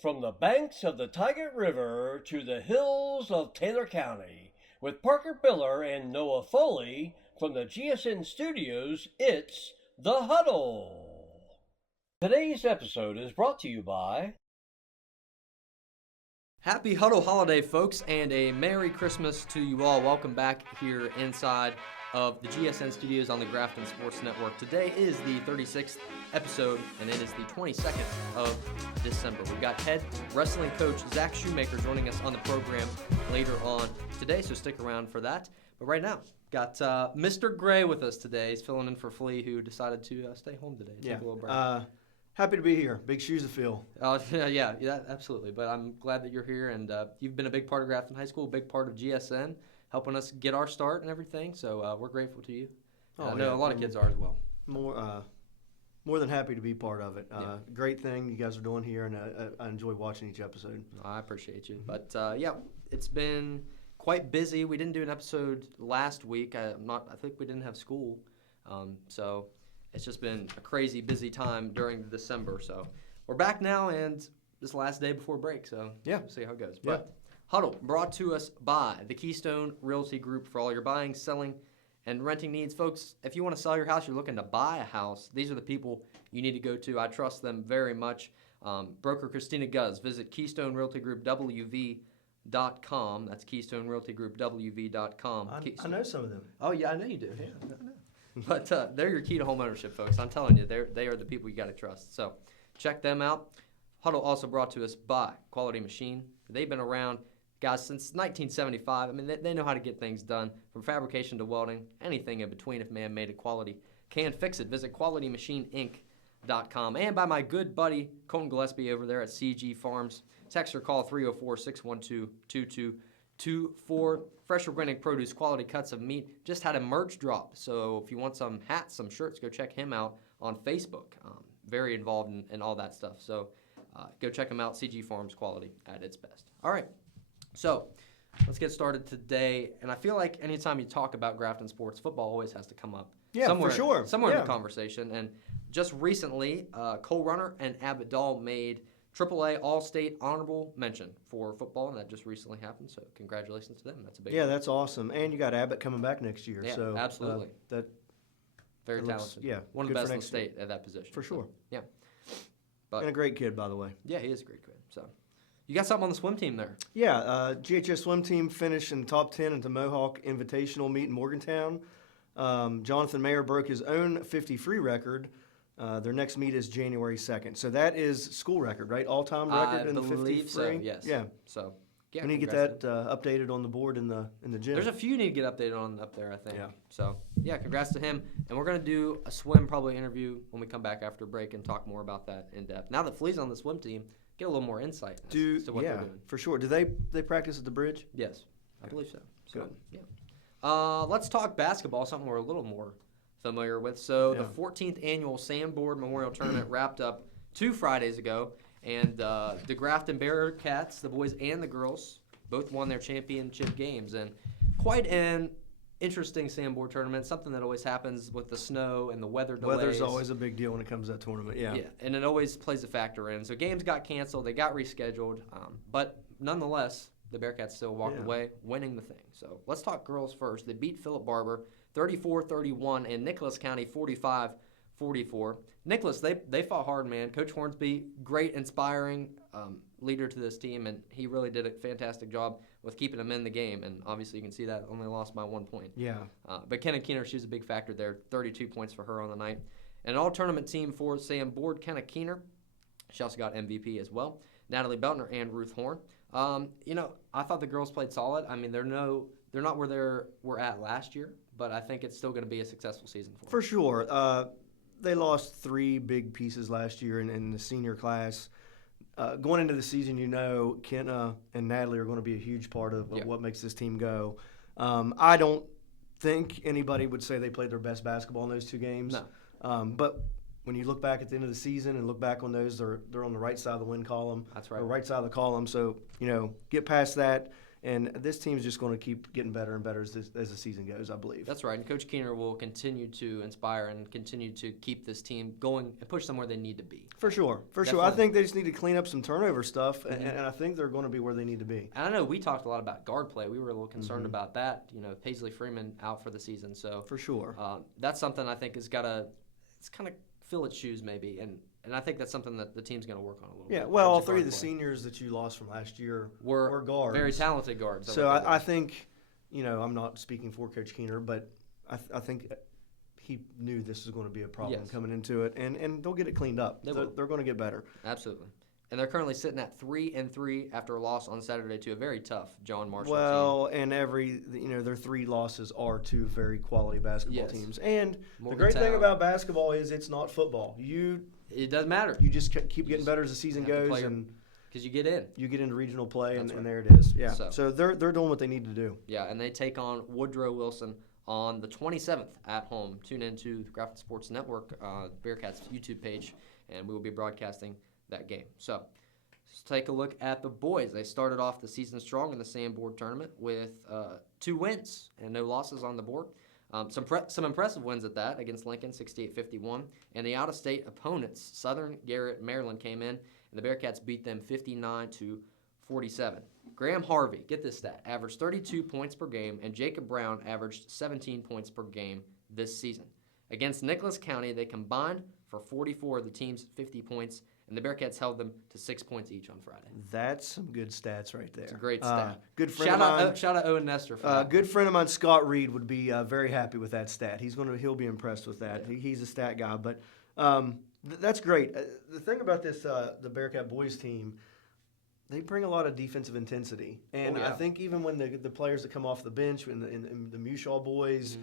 From the banks of the Tigard River to the hills of Taylor County, with Parker Biller and Noah Foley from the GSN studios, it's The Huddle. Today's episode is brought to you by... Happy Hudl holiday, folks, and a Merry Christmas to you all. Welcome back here inside of the GSN studios on the Grafton Sports Network. Today is the 36th episode, and it is the 22nd of December. We've got head wrestling coach Zach Shoemaker joining us on the program later on today, so stick around for that. But right now, got Mr. Gray with us today. He's filling in for Flea, who decided to stay home today. Take a little break. Happy to be here. Big shoes to fill. Yeah, absolutely. But I'm glad that you're here, and you've been a big part of Grafton High School, a big part of GSN, helping us get our start and everything. So we're grateful to you. I know a lot of kids are as well. More than happy to be part of it. Great thing you guys are doing here, and I enjoy watching each episode. I appreciate you. But it's been quite busy. We didn't do an episode last week. I think we didn't have school, so. It's just been a crazy busy time during December. So we're back now, and this last day before break. So we'll see how it goes. But Hudl, brought to us by the Keystone Realty Group for all your buying, selling, and renting needs. Folks, if you want to sell your house, you're looking to buy a house, these are the people you need to go to. I trust them very much. Broker Christina Guz. Visit Keystone Realty Group WV.com. That's Keystone Realty Group WV.com. I know some of them. Oh, yeah, I know you do. Yeah, I know. But they're your key to home ownership, folks. I'm telling you, they are the people you got to trust. So check them out. Hudl also brought to us by Quality Machine. They've been around, guys, since 1975. I mean, they know how to get things done, from fabrication to welding, anything in between. If man-made quality can fix it, visit QualityMachineInc.com. And by my good buddy, Colton Gillespie over there at CG Farms. Text or call 304-612-2224. Fresh organic produce, quality cuts of meat. Just had a merch drop. So if you want some hats, some shirts, go check him out on Facebook. Very involved in all that stuff. So go check him out. CG Farms, quality at its best. All right. So let's get started today. And I feel like anytime you talk about Grafton sports, football always has to come up. For sure. Somewhere in the conversation. And just recently, Cole Runner and Abbott Dahl made AAA All-State honorable mention for football, and that just recently happened. So congratulations to them. That's a big. Yeah, that's awesome. And you got Abbott coming back next year. Yeah, so absolutely. Very talented. One of the best in the state at that position. For sure. So, and a great kid, by the way. Yeah, he is a great kid. So you got something on the swim team there? Yeah, GHS swim team finished in the top 10 at the Mohawk Invitational meet in Morgantown. Jonathan Mayer broke his own 50 free record. Their next meet is January 2nd. So that is school record, right? All-time record in the 50 free? So, yes. Yeah. So, we need to get that updated on the board in the gym. There's a few need to get updated on up there, I think. Yeah. So, congrats to him. And we're going to do a swim probably interview when we come back after break and talk more about that in depth. Now that Flea's on the swim team, get a little more insight as to what they're doing. For sure. Do they practice at the bridge? Yes, I believe so. Good. Yeah. Let's talk basketball, something we're a little more familiar with. So the 14th annual Sandboard Memorial Tournament wrapped up 2 Fridays ago, and the Grafton Bearcats, the boys and the girls, both won their championship games. And quite an interesting Sandboard tournament, something that always happens with the snow and the weather delays. Weather's always a big deal when it comes to that tournament, yeah, and it always plays a factor in. So games got canceled, they got rescheduled, but nonetheless, the Bearcats still walked away winning the thing. So let's talk girls first. They beat Philip Barber 34-31 and Nicholas County 45-44. Nicholas, they fought hard, man. Coach Hornsby, great, inspiring leader to this team, and he really did a fantastic job with keeping them in the game. And obviously you can see that only lost by 1 point. Yeah. But Kenna Keener, she was a big factor there, 32 points for her on the night. And an all-tournament team for Sandboard, Kenna Keener. She also got MVP as well. Natalie Beltner and Ruth Horn. I thought the girls played solid. I mean, they're not where they were at last year, but I think it's still going to be a successful season for them. For sure. They lost 3 big pieces last year in the senior class. Going into the season, Kenna and Natalie are going to be a huge part of what makes this team go. I don't think anybody would say they played their best basketball in those 2 games. No. But when you look back at the end of the season and look back on those, they're on the right side of the win column. That's right. Or right side of the column. So, get past that And this team's just going to keep getting better and better as the season goes, I believe. That's right. And Coach Keener will continue to inspire and continue to keep this team going and push them where they need to be. For sure. I think they just need to clean up some turnover stuff, and I think they're going to be where they need to be. And I know we talked a lot about guard play. We were a little concerned about that. Paisley Freeman out for the season. So for sure. That's something I think has got to kind of fill its shoes maybe. And I think that's something that the team's going to work on a little bit. Yeah, well, all three of the seniors that you lost from last year were guards. Very talented guards. So I think, I'm not speaking for Coach Keener, but I think he knew this was going to be a problem coming into it, and they'll get it cleaned up. They're going to get better. Absolutely. And they're currently sitting at 3-3 after a loss on Saturday to a very tough John Marshall team. Well, and their 3 losses are to very quality basketball teams. And the great thing about basketball is it's not football. It doesn't matter. You just keep getting better as the season goes, and because you get in. You get into regional play, and right. there it is. Yeah. So they're doing what they need to do. Yeah, and they take on Woodrow Wilson on the 27th at home. Tune into the Graphic Sports Network, Bearcats YouTube page, and we will be broadcasting that game. So let's take a look at the boys. They started off the season strong in the Sandboard tournament with 2 wins and no losses on the board. Some impressive wins at that against Lincoln, 68-51. And the out-of-state opponents, Southern Garrett, Maryland, came in, and the Bearcats beat them 59-47. Graham Harvey, get this stat, averaged 32 points per game, and Jacob Brown averaged 17 points per game this season. Against Nicholas County, they combined for 44 of the team's 50 points, and the Bearcats held them to 6 points each on Friday. That's some good stats right there. It's a great stat. Good friend of mine. Shout out Owen Nestor for that. Good friend of mine, Scott Reed, would be very happy with that stat. He'll be impressed with that. Yeah. He's a stat guy, but that's great. The thing about this, the Bearcat boys team, they bring a lot of defensive intensity, and I think even when the players that come off the bench, in the Mushaw boys.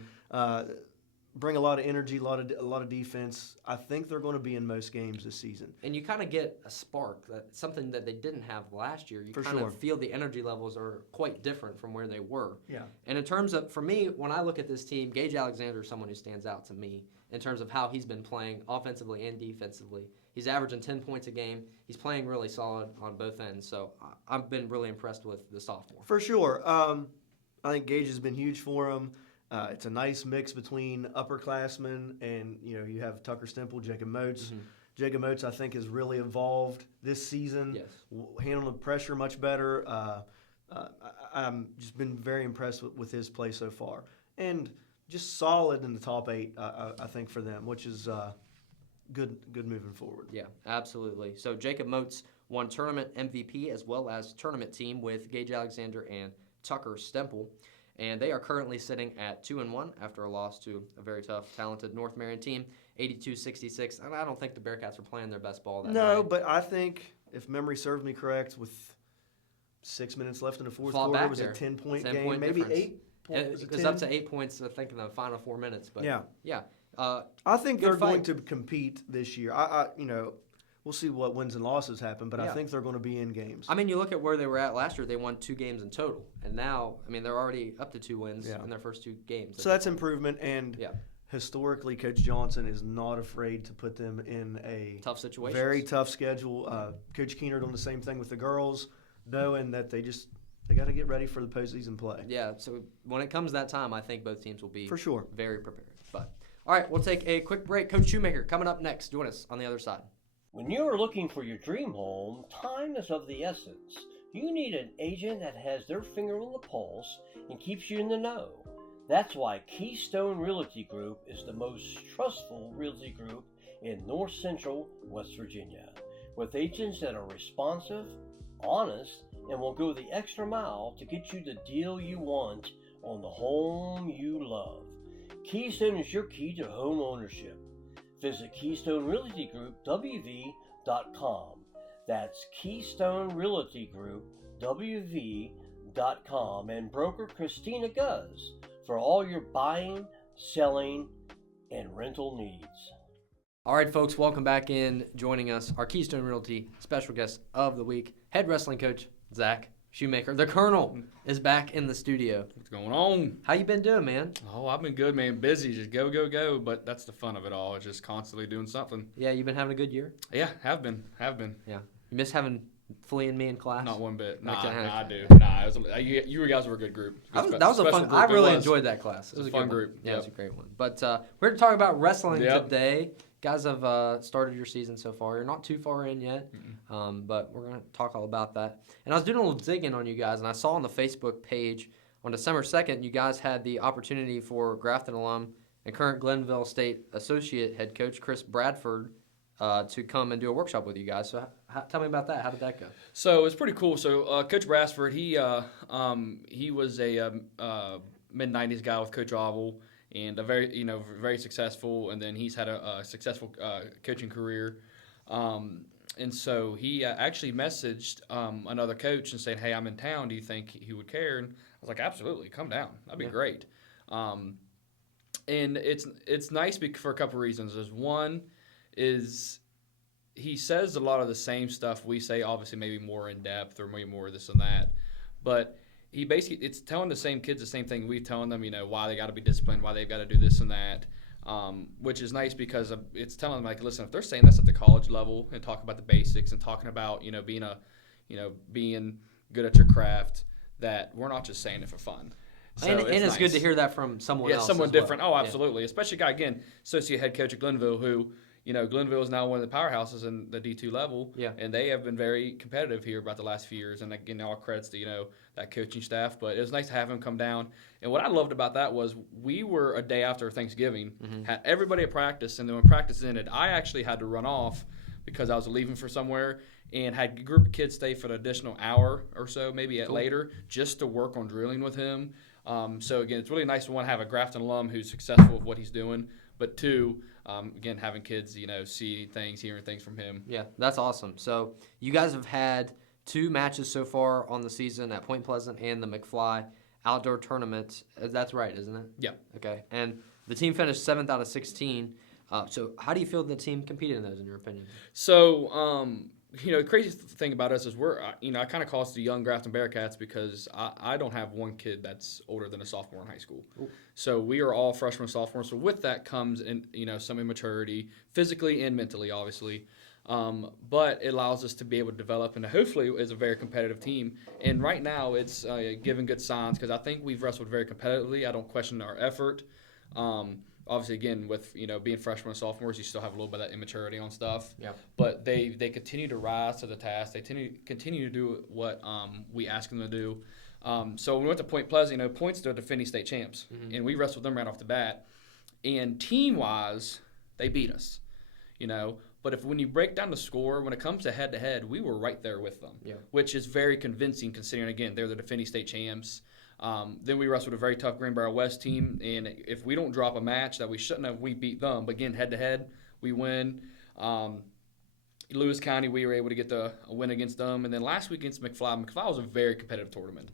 Bring a lot of energy, a lot of defense. I think they're going to be in most games this season. And you kind of get a spark, something that they didn't have last year. You kind of feel the energy levels are quite different from where they were. Yeah. And in terms of, for me, when I look at this team, Gage Alexander is someone who stands out to me in terms of how he's been playing offensively and defensively. He's averaging 10 points a game. He's playing really solid on both ends. So I've been really impressed with the sophomore. For sure. I think Gage has been huge for him. It's a nice mix between upperclassmen and, you have Tucker Stemple, Jacob Moats. Mm-hmm. Jacob Moats, I think, has really evolved this season, handling the pressure much better. I'm just been very impressed with his play so far. And just solid in the top 8, I think, for them, which is good moving forward. Yeah, absolutely. So Jacob Moats won tournament MVP as well as tournament team with Gage Alexander and Tucker Stemple. And they are currently sitting at 2-1 after a loss to a very tough, talented North Marion team, 82-66. And I don't think the Bearcats were playing their best ball that night. No, but I think, if memory serves me correct, with 6 minutes left in the fourth quarter, it was a 10-point game, maybe difference. 8 points. It was up to 8 points, I think, in the final 4 minutes. But yeah. I think they're going to compete this year. We'll see what wins and losses happen, but I think they're going to be in games. I mean, you look at where they were at last year, they won 2 games in total. And now, they're already up to 2 wins in their first 2 games. So that's improvement, and historically, Coach Johnson is not afraid to put them in a tough situation. Very tough schedule. Coach Keener doing the same thing with the girls, knowing that they got to get ready for the postseason play. Yeah, so when it comes that time, I think both teams will be for sure very prepared. But all right, we'll take a quick break. Coach Shoemaker coming up next. Join us on the other side. When you are looking for your dream home, time is of the essence. You need an agent that has their finger on the pulse and keeps you in the know. That's why Keystone Realty Group is the most trustful realty group in North Central West Virginia, with agents that are responsive, honest, and will go the extra mile to get you the deal you want on the home you love. Keystone is your key to home ownership. Visit Keystone Realty Group, WV.com. That's Keystone Realty Group, WV.com, and broker Christina Guz for all your buying, selling, and rental needs. All right, folks, welcome back in. Joining us, our Keystone Realty special guest of the week, head wrestling coach Zach Shoemaker. The Colonel is back in the studio. What's going on? How you been doing, man? Oh, I've been good, man. Busy, just go. But that's the fun of it all. It's just constantly doing something. Yeah, you've been having a good year? Yeah, have been. Yeah. You miss having fleeing me in class? Not one bit. Nah, Okay. I do. Nah, you guys were a good group. That was a Special fun. group. I It really was. enjoyed that class. It was a a fun good one. group. Yeah, it was a Yep. great one. But we're going to talk about wrestling Yep. today. Guys have started your season so far. You're not too far in yet, but we're going to talk all about that. And I was doing a little digging on you guys, and I saw on the Facebook page on December 2nd, you guys had the opportunity for Grafton alum and current Glenville State associate head coach Chris Bradford to come and do a workshop with you guys. So tell me about that. How did that go? So it's pretty cool. So Coach Bradford, he was a mid '90s guy with Coach Hudl, and a very successful. And then he's had a successful coaching career. And so he actually messaged another coach and said, "Hey, I'm in town. Do you think he would care?" And I was like, "Absolutely, come down. That'd be great." And it's nice for a couple reasons. There's one is he says a lot of the same stuff we say, obviously maybe more in depth or maybe more this and that, but he basically it's telling the same kids the same thing we're telling them, why they got to be disciplined, why they've got to do this and that, which is nice because it's telling them, like, listen, if they're saying this at the college level and talking about the basics and talking about being good at your craft, that we're not just saying it for fun. So and it's nice. good to hear that from someone else. Someone as well. different. Oh, absolutely. Yeah. Especially a guy, again, associate head coach at Glenville, who, Glenville is now one of the powerhouses in the D2 level. Yeah. And they have been very competitive here about the last few years. And again, all credits to, that coaching staff. But it was nice to have him come down. And what I loved about that was we were a day after Thanksgiving, had everybody at practice. And then when practice ended, I actually had to run off because I was leaving for somewhere and had a group of kids stay for an additional hour or so, maybe later, just to work on drilling with him. So, again, it's really nice to, one, have a Grafton alum who's successful with what he's doing, but two, again, having kids, see things, hearing things from him. Yeah, that's awesome. So you guys have had 2 matches so far on the season at Point Pleasant and the McFly outdoor tournament. That's right, isn't it? Yeah. Okay. And the team finished 7th out of 16. So how do you feel the team competed in those, in your opinion? So, the crazy thing about us is we're, I kind of call us the young Grafton Bearcats because I don't have one kid that's older than a sophomore in high school. Ooh. So we are all freshmen, sophomores. So with that comes, some immaturity, physically and mentally, obviously. But it allows us to be able to develop, and hopefully is a very competitive team. And right now it's giving good signs because I think we've wrestled very competitively. I don't question our effort. Obviously, again, with being freshmen and sophomores, you still have a little bit of that immaturity on stuff. Yeah. But they continue to rise to the task. They continue to do what we ask them to do. So when we went to Point Pleasant, Point's the defending state champs, and we wrestled them right off the bat. And team-wise, they beat us. But when you break down the score, when it comes to head-to-head, we were right there with them, which is very convincing considering, again, they're the defending state champs. Then we wrestled a very tough Greenbrier West team, and if we don't drop a match that we shouldn't have, we beat them. But again, head-to-head, we win. Lewis County, we were able to get a win against them. And then last week against McFly was a very competitive tournament.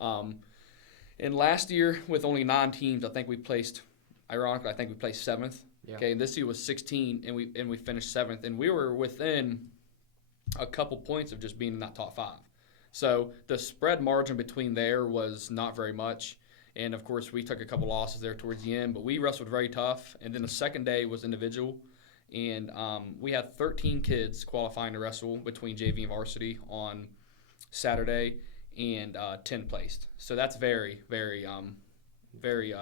And last year, with only 9 teams, I think we placed 7th. Yeah. Okay, and this year was 16, and we finished 7th. And we were within a couple points of just being in that top 5. So the spread margin between there was not very much. And, of course, we took a couple losses there towards the end, but we wrestled very tough. And then the second day was individual. And we had 13 kids qualifying to wrestle between JV and varsity on Saturday, and 10 placed. So that's very, very, very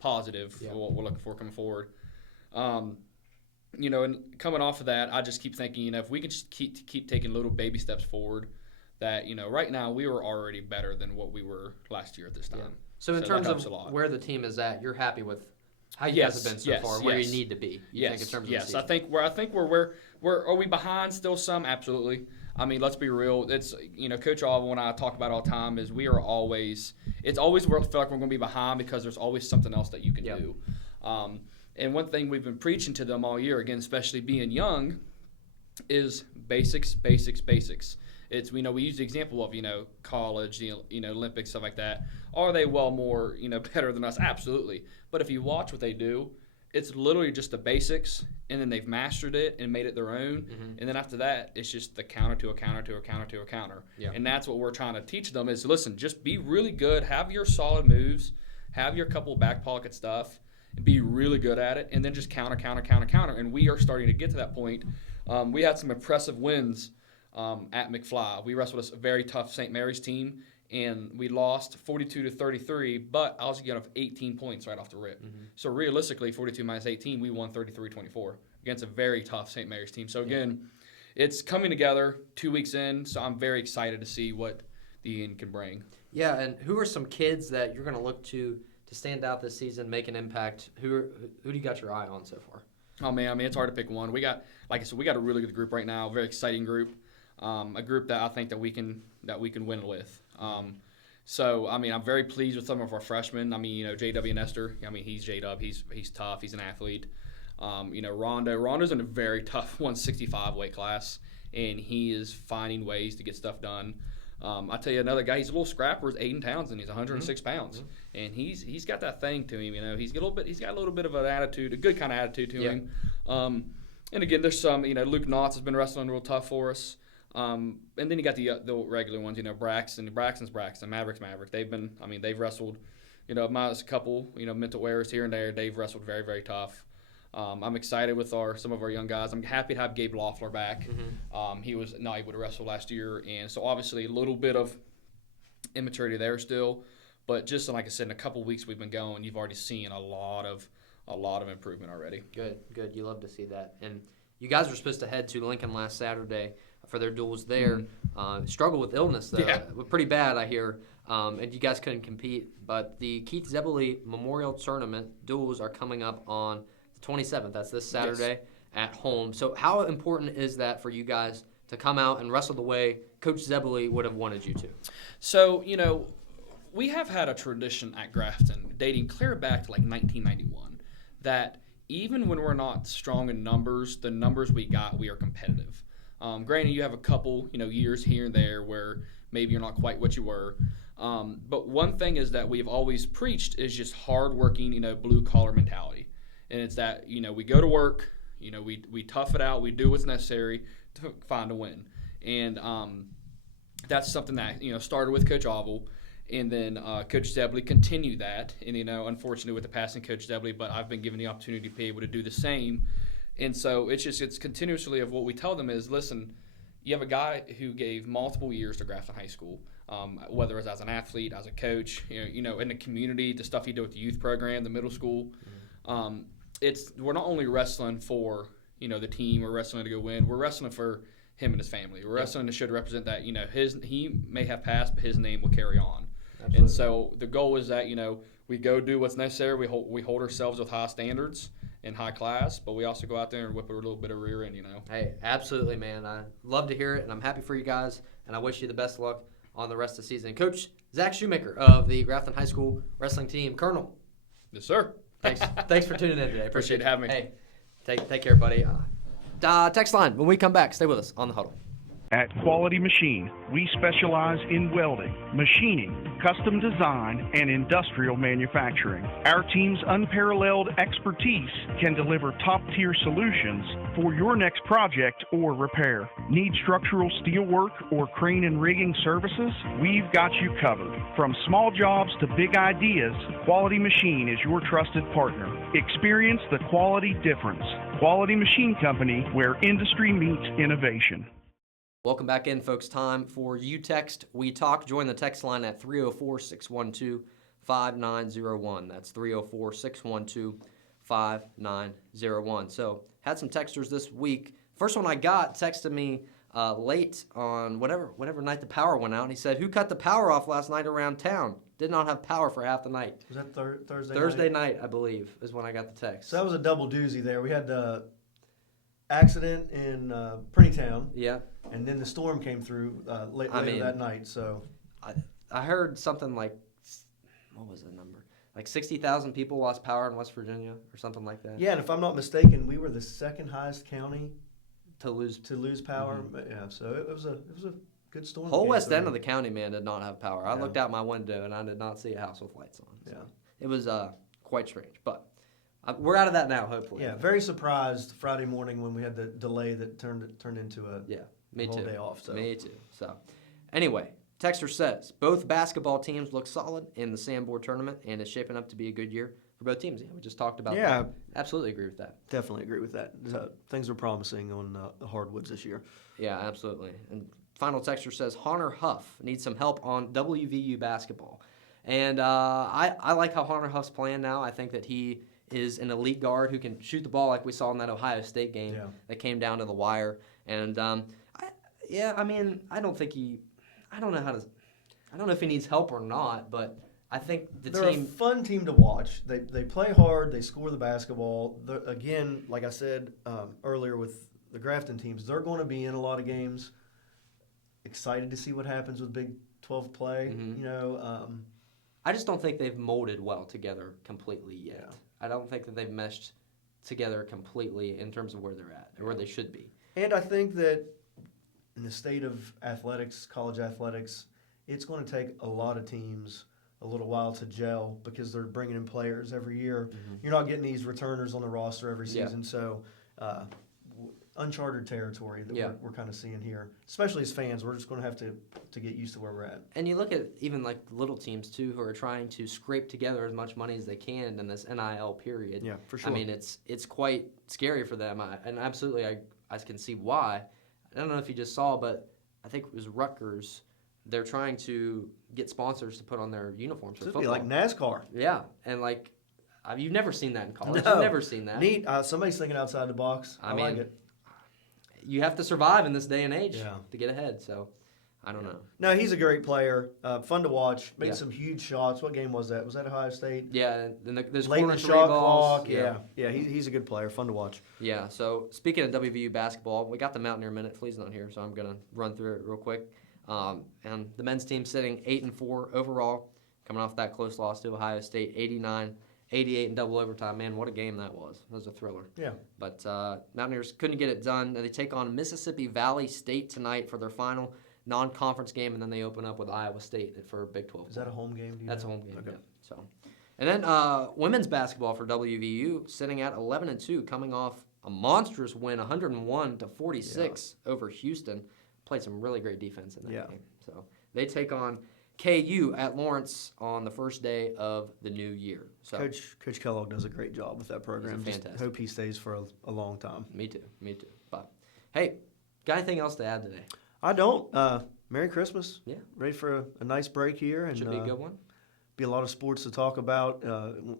positive for what we're looking for coming forward. And coming off of that, I just keep thinking, if we can just keep taking little baby steps forward, that, right now we were already better than what we were last year at this time. Yeah. So in terms of where the team is at, you're happy with how you guys have been so far, where you need to be? You think in terms of the season? I think we're are we behind still some? Absolutely. I mean, let's be real. It's Coach Alva and I talk about all the time is we are always we feel like we're going to be behind because there's always something else that you can do. And one thing we've been preaching to them all year, again, especially being young, is basics. It's we use the example of college, Olympics, stuff like that. Are they more better than us? Absolutely. But if you watch what they do, it's literally just the basics, and then they've mastered it and made it their own. And then after that, it's just the counter to a counter to a counter to a counter. Yeah. And that's what we're trying to teach them is, listen, just be really good, have your solid moves, have your couple back pocket stuff, and be really good at it, and then just counter. And we are starting to get to that point. We had some impressive wins at McFly. We wrestled a very tough St. Mary's team, and we lost 42-33, but I was getting 18 points right off the rip. So realistically, 42 minus 18, we won 33-24 against a very tough St. Mary's team. So again, it's coming together 2 weeks in, so I'm very excited to see what the end can bring. Yeah, and who are some kids that you're going to look to stand out this season, make an impact? Who do you got your eye on so far? Oh man, I mean, it's hard to pick one. We got, like I said, we got a really good group right now, a very exciting group, a group that I think that we can win with. So I mean, I'm very pleased with some of our freshmen. I mean, you know, JW Nestor. I mean, he's J-Dub. He's tough. He's an athlete. You know, Rondo's in a very tough 165 weight class, and he is finding ways to get stuff done. I tell you another guy. He's a little scrapper. Is Aiden Townsend. He's 106 pounds, and he's got that thing to him. You know, he's got a little bit of an attitude, a good kind of attitude to him. And again, there's some. You know, Luke Knotts has been wrestling real tough for us. And then you got the regular ones. You know, Braxton's Braxton, Maverick. They've wrestled. You know, minus a couple. You know, mental errors here and there. They've wrestled very, very tough. I'm excited with some of our young guys. I'm happy to have Gabe Loeffler back. He was not able to wrestle last year, and so obviously a little bit of immaturity there still. But just like I said, in a couple weeks we've been going, you've already seen a lot of improvement already. Good. You love to see that. And you guys were supposed to head to Lincoln last Saturday for their duels there. Struggled with illness though. Yeah. Pretty bad, I hear. And you guys couldn't compete. But the Keith Zeppeli Memorial Tournament duels are coming up on 27th. That's this Saturday at home. So how important is that for you guys to come out and wrestle the way Coach Zeppeli would have wanted you to? So, you know, we have had a tradition at Grafton dating clear back to like 1991 that even when we're not strong in numbers, the numbers we got, we are competitive. Granted, you have a couple, you know, years here and there where maybe you're not quite what you were. But one thing is that we've always preached is just hardworking, you know, blue-collar mentality. And it's that, you know, we go to work, you know, we tough it out, we do what's necessary to find a win. And that's something that, you know, started with Coach Hudl, and then Coach Zeppeli continued that. And, you know, unfortunately with the passing Coach Zeppeli, but I've been given the opportunity to be able to do the same. And so it's continuously of what we tell them is, listen, you have a guy who gave multiple years to Grafton High School, whether it's as an athlete, as a coach, you know, in the community, the stuff he did with the youth program, the middle school. We're not only wrestling for, you know, the team, we're wrestling to go win, we're wrestling for him and his family. We're wrestling to show to represent that, you know, he may have passed, but his name will carry on. Absolutely. And so the goal is that, you know, we go do what's necessary. We hold ourselves with high standards and high class, but we also go out there and whip a little bit of rear end, you know. Hey, absolutely, man. I love to hear it, and I'm happy for you guys, and I wish you the best luck on the rest of the season. Coach Zach Shoemaker of the Grafton High School wrestling team. Colonel. Yes, sir. Thanks for tuning in today. Appreciate having me. Hey, take care, buddy. Text line. When we come back, stay with us on the Huddle. At Quality Machine, we specialize in welding, machining, custom design, and industrial manufacturing. Our team's unparalleled expertise can deliver top-tier solutions for your next project or repair. Need structural steel work or crane and rigging services? We've got you covered. From small jobs to big ideas, Quality Machine is your trusted partner. Experience the quality difference. Quality Machine Company, where industry meets innovation. Welcome back in, folks. Time for You Text, We Talk. Join the text line at 304-612-5901. That's 304-612-5901. So, had some texters this week. First one I got texted me late on whatever night the power went out, and he said, "Who cut the power off last night around town? Did not have power for half the night." Was that Thursday? Thursday night, I believe, is when I got the text. So that was a double doozy there. We had the accident in Prinnytown. Yeah. And then the storm came through later that night. So I heard something like, what was the number? Like 60,000 people lost power in West Virginia or something like that. Yeah, and if I'm not mistaken, we were the second highest county to lose power. Mm-hmm. But yeah, so it was a good storm. Whole west end of the county, man, did not have power. I Yeah. looked out my window and I did not see a house with lights on. So Yeah. it was quite strange, but we're out of that now, hopefully. Yeah, very surprised Friday morning when we had the delay that turned into a me whole too. day off. So. Me too. So anyway, Texter says, both basketball teams look solid in the Sandboard tournament and it's shaping up to be a good year for both teams. Yeah, we just talked about Yeah. that. Absolutely agree with that. Definitely agree with that. Things are promising on the hardwoods this year. Yeah, absolutely. And final texture says Hunter Huff needs some help on WVU basketball. And I like how Hunter Huff's playing now. I think that he is an elite guard who can shoot the ball like we saw in that Ohio State game that came down to the wire. And I don't know if he needs help or not, but I think They're a fun team to watch. They play hard. They score the basketball. Again, like I said earlier with the Grafton teams, they're going to be in a lot of games. Excited to see what happens with Big 12 play. Mm-hmm. I just don't think they've molded well together completely yet. Yeah. I don't think that they've meshed together completely in terms of where they're at or where they should be. And I think that in the state of athletics, college athletics, it's going to take a lot of teams a little while to gel because they're bringing in players every year. Mm-hmm. You're not getting these returners on the roster every season, so uncharted territory that we're kind of seeing here. Especially as fans, we're just going to have to get used to where we're at. And you look at even like little teams too who are trying to scrape together as much money as they can in this NIL period. Yeah, for sure. I mean, it's quite scary for them, and absolutely I can see why. I don't know if you just saw, but I think it was Rutgers. They're trying to get sponsors to put on their uniforms for It'd football. be like NASCAR. Yeah, and like you've never seen that in college. No. You've never seen that. Neat. Somebody's thinking outside the box. I mean, like it. You have to survive in this day and age Yeah. to get ahead. So I don't know. No, he's a great player. Fun to watch. Made Yeah. some huge shots. What game was that? Was that Ohio State? Yeah, and there's Late in corner the three shot balls. clock. Yeah. He's a good player. Fun to watch. Yeah, so speaking of WVU basketball, we got the Mountaineer Minute. Flea's not here, so I'm going to run through it real quick. And the men's team sitting 8-4 overall, coming off that close loss to Ohio State, 89-88 in double overtime. Man, what a game that was. That was a thriller. Yeah. But Mountaineers couldn't get it done. They take on Mississippi Valley State tonight for their final non-conference game, and then they open up with Iowa State for Big 12. Is that a home game? Do you That's a know? home game, Okay. yeah. So, and then women's basketball for WVU sitting at 11-2, coming off a monstrous win, 101-46 over Houston. Played some really great defense in that game. So they take on KU at Lawrence on the first day of the new year. So Coach Kellogg does a great job with that program. He's Just fantastic. hope he stays for a long time. Me too. But hey, got anything else to add today? I don't. Merry Christmas. Yeah. Ready for a nice break here. And, Should be a good one. Be a lot of sports to talk about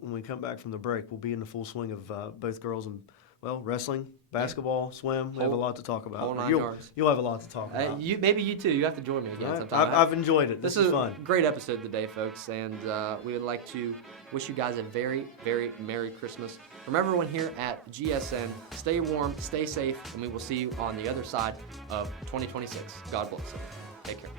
when we come back from the break. We'll be in the full swing of both girls and, wrestling, basketball, swim. We have a lot to talk about. Whole 9 You'll yards. You'll have a lot to talk about. Maybe you too. You have to join me again All right. sometime. I've enjoyed it. This is fun. a great episode today, folks, and we would like to wish you guys a very, very Merry Christmas. Remember, everyone here at GSN, stay warm, stay safe, and we will see you on the other side of 2026. God bless. Take care.